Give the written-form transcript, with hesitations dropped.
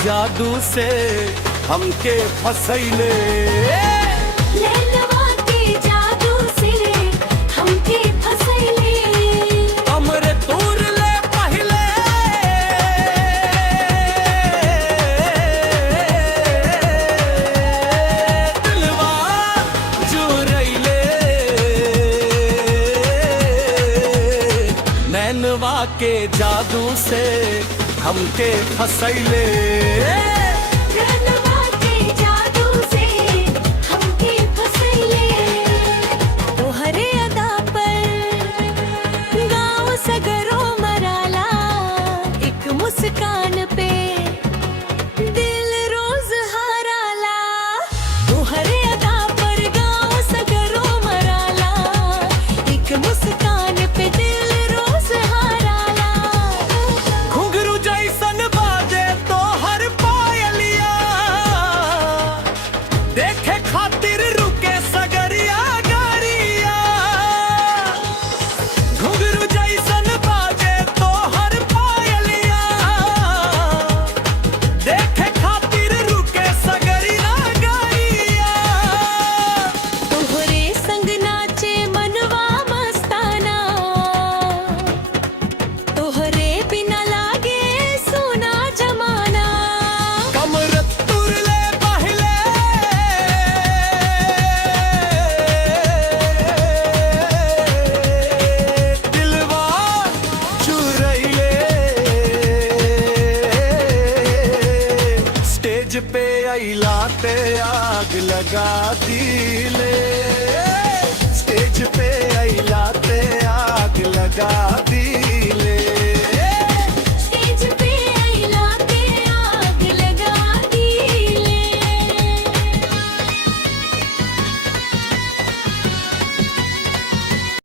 जादू से हमके फसैले। नैनवा के जादू से हमके फसैले। हमरे तूर ले पहिले दिलवा चुरैले। नैनवा के जादू से हमके फसैले। नैनवा के जादू से हमके फसैले। तोहरे अदा पर गाँव सगरो मराला। एक मुस्कान पे दिल रोज हाराला। तोहरे अदा पर गाँव सगरो मराला। एक मुस्कान पे दिल रोज हाराला। घुंघरू जैसन बाजे तो हर पायलिया, देखे खातिर रुके सगरिया गाड़िया। घुंघरू जैसन बाजे तो हर पायलिया, देखे खातिर रुके सगरिया गाड़िया। तोहरे संग नाचे मनवा मस्ताना। तोहरे बिना लागे सोना जमाना। कमर तुरले पहिले दिलवा चुरैले। स्टेज पे अइला ते आग लगा दिले। स्टेज पे अइला ते आग लगा